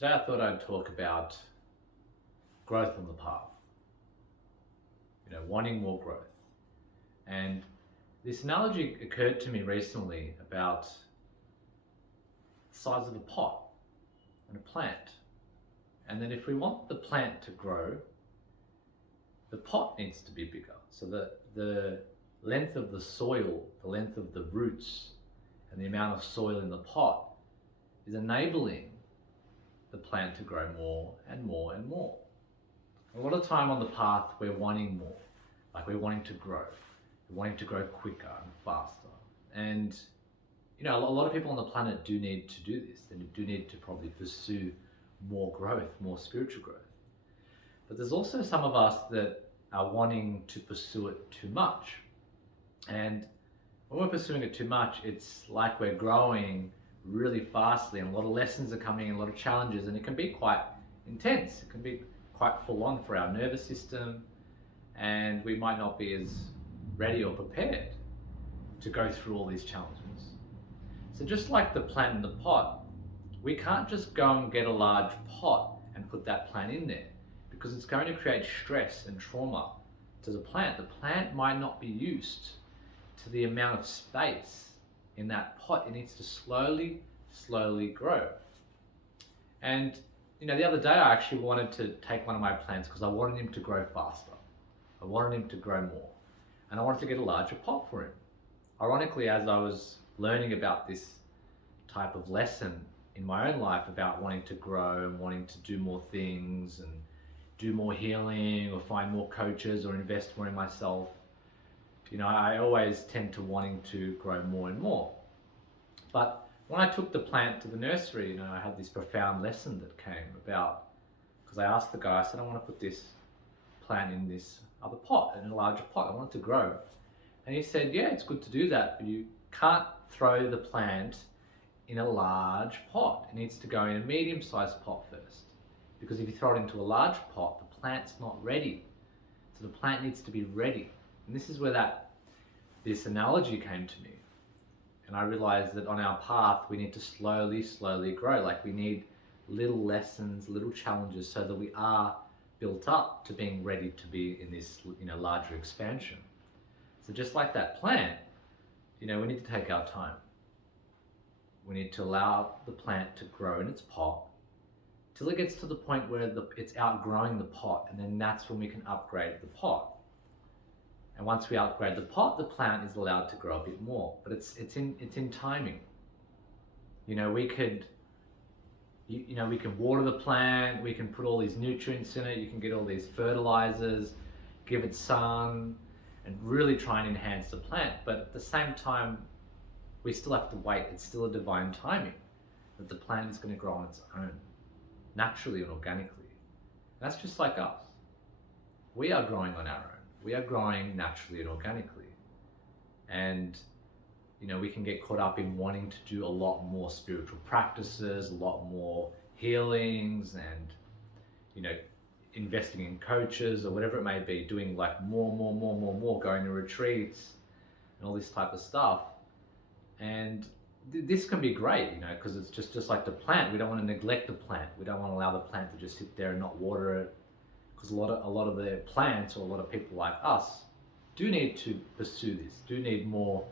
Today I thought I'd talk about growth on the path, wanting more growth. And this analogy occurred to me recently about the size of a pot and a plant. And that if we want the plant to grow, the pot needs to be bigger. So the length of the soil, the length of the roots, and the amount of soil in the pot is enabling the plant to grow more and more and more. A lot of time on the path, we're wanting more, like we're wanting to grow. We're wanting to grow quicker and faster. And, a lot of people on the planet do need to do this. They do need to probably pursue more growth, more spiritual growth. But there's also some of us that are wanting to pursue it too much. And when we're pursuing it too much, it's like we're growing really fastly, and a lot of lessons are coming in, a lot of challenges, and it can be quite intense. It can be quite full on for our nervous system, and we might not be as ready or prepared to go through all these challenges. So just like the plant in the pot, we can't just go and get a large pot and put that plant in there, because it's going to create stress and trauma to the plant. The plant might not be used to the amount of space in that pot. It needs to slowly grow. And the other day I actually wanted to take one of my plants because I wanted him to grow faster. I wanted him to grow more. And I wanted to get a larger pot for him. Ironically, as I was learning about this type of lesson in my own life about wanting to grow and wanting to do more things and do more healing or find more coaches or invest more in myself, I always tend to wanting to grow more and more. But when I took the plant to the nursery, I had this profound lesson that came about, because I asked the guy, I said, I want to put this plant in this other pot, in a larger pot. I want it to grow. And he said, yeah, it's good to do that, but you can't throw the plant in a large pot. It needs to go in a medium-sized pot first. Because if you throw it into a large pot, the plant's not ready. So the plant needs to be ready. And this is where this analogy came to me. And I realized that on our path, we need to slowly grow. Like we need little lessons, little challenges, so that we are built up to being ready to be in this, larger expansion. So just like that plant, we need to take our time. We need to allow the plant to grow in its pot till it gets to the point where it's outgrowing the pot, and then that's when we can upgrade the pot. And once we upgrade the pot, the plant is allowed to grow a bit more. But it's in timing. We could water the plant, we can put all these nutrients in it, you can get all these fertilizers, give it sun, and really try and enhance the plant. But at the same time, we still have to wait. It's still a divine timing that the plant is going to grow on its own, naturally and organically. And that's just like us. We are growing on our own. We are growing naturally and organically. And, we can get caught up in wanting to do a lot more spiritual practices, a lot more healings, and, investing in coaches or whatever it may be, doing like more, going to retreats and all this type of stuff. And this can be great, because it's just like the plant. We don't want to neglect the plant. We don't want to allow the plant to just sit there and not water it. Because a lot of the plants, or a lot of people like us, do need to pursue this, do need more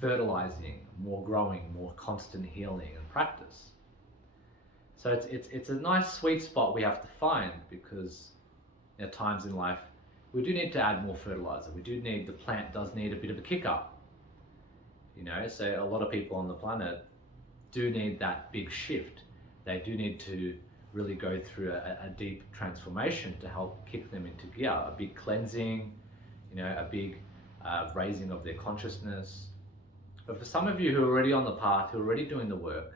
fertilizing, more growing, more constant healing and practice. So it's a nice sweet spot we have to find, because at times in life we do need to add more fertilizer. The plant does need a bit of a kick up. So a lot of people on the planet do need that big shift. They do need to really go through a deep transformation to help kick them into gear, a big cleansing, a big raising of their consciousness. But for some of you who are already on the path, who are already doing the work,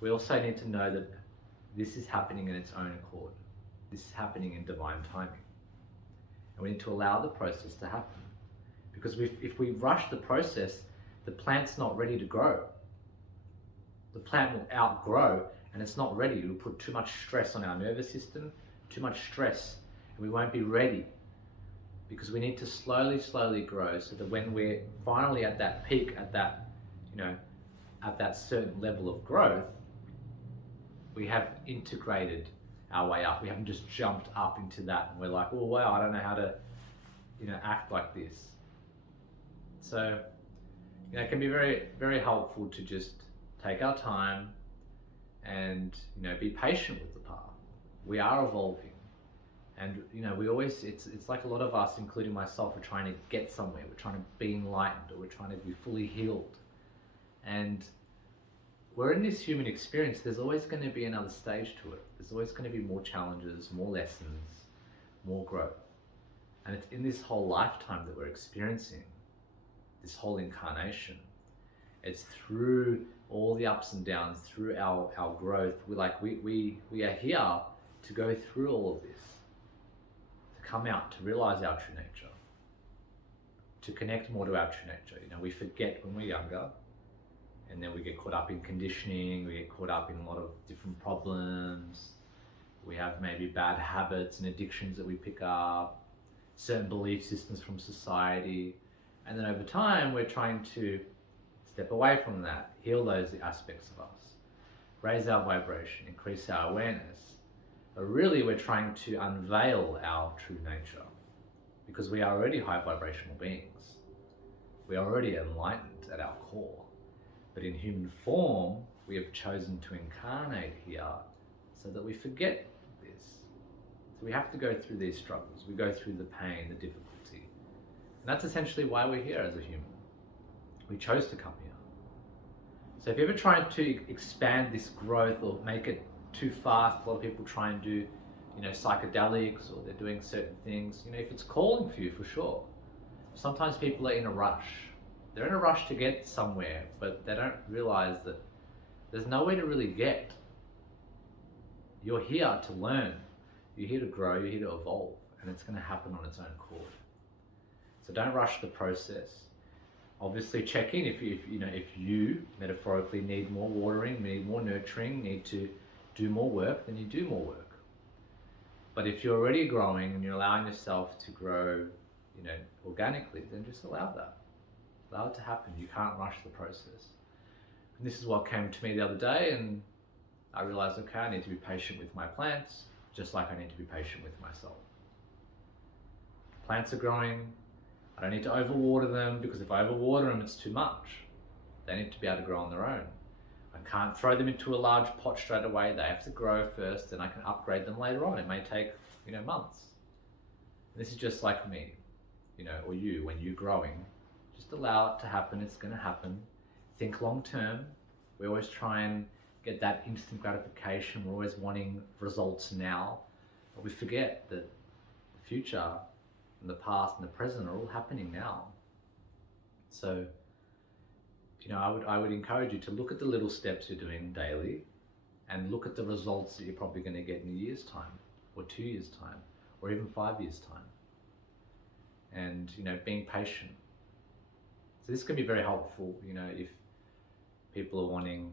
we also need to know that this is happening in its own accord. This is happening in divine timing. And we need to allow the process to happen. Because if we rush the process, the plant's not ready to grow. The plant will outgrow, and it's not ready. It will put too much stress on our nervous system, too much stress, and we won't be ready. Because we need to slowly grow, so that when we're finally at that peak, at that certain level of growth, we have integrated our way up. We haven't just jumped up into that and we're like, oh wow, I don't know how to, act like this. So, it can be very, very helpful to just take our time and, be patient with the path. We are evolving. And, we always, it's like a lot of us, including myself, are trying to get somewhere. We're trying to be enlightened, or we're trying to be fully healed. And we're in this human experience, there's always going to be another stage to it. There's always going to be more challenges, more lessons, more growth. And it's in this whole lifetime that we're experiencing, this whole incarnation. It's through all the ups and downs, through our growth. We are here to go through all of this, to come out, to realize our true nature, to connect more to our true nature. We forget when we're younger, and then we get caught up in conditioning, we get caught up in a lot of different problems. We have maybe bad habits and addictions that we pick up, certain belief systems from society. And then over time, we're trying to step away from that, heal those aspects of us, raise our vibration, increase our awareness. But really, we're trying to unveil our true nature, because we are already high vibrational beings. We are already enlightened at our core. But in human form, we have chosen to incarnate here so that we forget this. So we have to go through these struggles. We go through the pain, the difficulty. And that's essentially why we're here as a human. We chose to come here. So if you're ever trying to expand this growth or make it too fast, a lot of people try and do, psychedelics, or they're doing certain things. If it's calling for you, for sure. Sometimes people are in a rush. They're in a rush to get somewhere, but they don't realize that there's nowhere to really get. You're here to learn. You're here to grow. You're here to evolve, and it's going to happen on its own accord. So don't rush the process. Obviously, check in if you metaphorically need more watering, need more nurturing, need to do more work, then you do more work. But if you're already growing and you're allowing yourself to grow, organically, then just allow that. Allow it to happen. You can't rush the process. And this is what came to me the other day, and I realized, okay, I need to be patient with my plants, just like I need to be patient with myself. Plants are growing. I don't need to overwater them, because if I overwater them, it's too much. They need to be able to grow on their own. I can't throw them into a large pot straight away. They have to grow first, and I can upgrade them later on. It may take, months. And this is just like me, or you, when you're growing. Just allow it to happen. It's going to happen. Think long term. We always try and get that instant gratification. We're always wanting results now. But we forget that the future and the past and the present are all happening now. So, I would encourage you to look at the little steps you're doing daily, and look at the results that you're probably going to get in a year's time, or 2 years' time, or even 5 years' time. And, being patient. So this can be very helpful, if people are wanting,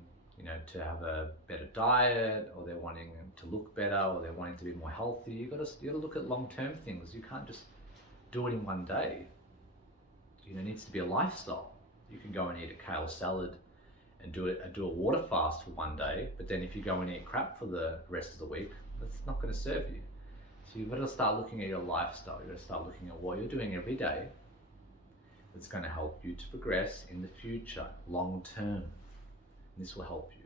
to have a better diet, or they're wanting to look better, or they're wanting to be more healthy. You got to look at long-term things. You can't just do it in one day. It needs to be a lifestyle. You can go and eat a kale salad and do a water fast for one day, but then if you go and eat crap for the rest of the week, that's not going to serve you. So you've got to start looking at your lifestyle. You've got to start looking at what you're doing every day that's going to help you to progress in the future, long term. This will help you.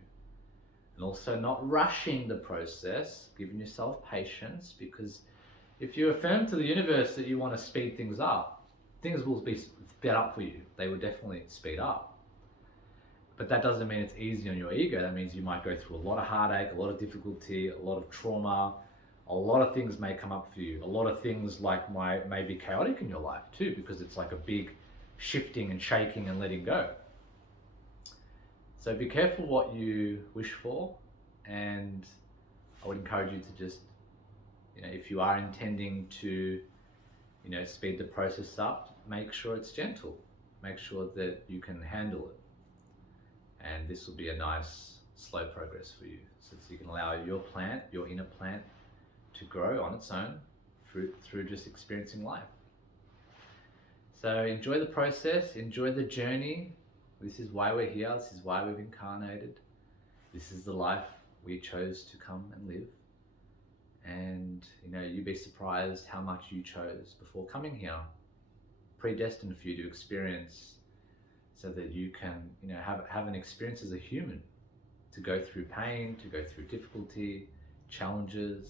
And also not rushing the process, giving yourself patience, because if you affirm to the universe that you want to speed things up, things will be sped up for you. They will definitely speed up. But that doesn't mean it's easy on your ego. That means you might go through a lot of heartache, a lot of difficulty, a lot of trauma. A lot of things may come up for you. A lot of things may be chaotic in your life too, because it's like a big shifting and shaking and letting go. So be careful what you wish for, and I would encourage you to just, if you are intending to, speed the process up, make sure it's gentle. Make sure that you can handle it. And this will be a nice, slow progress for you. So you can allow your plant, your inner plant, to grow on its own through just experiencing life. So enjoy the process, enjoy the journey. This is why we're here. This is why we've incarnated. This is the life we chose to come and live. And you'd be surprised how much you chose before coming here, predestined for you to experience, so that you can have an experience as a human, to go through pain, to go through difficulty, challenges,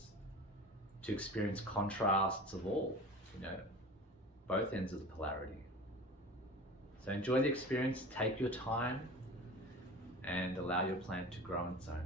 to experience contrasts of all, both ends of the polarity. So enjoy the experience, take your time, and allow your plant to grow on its own.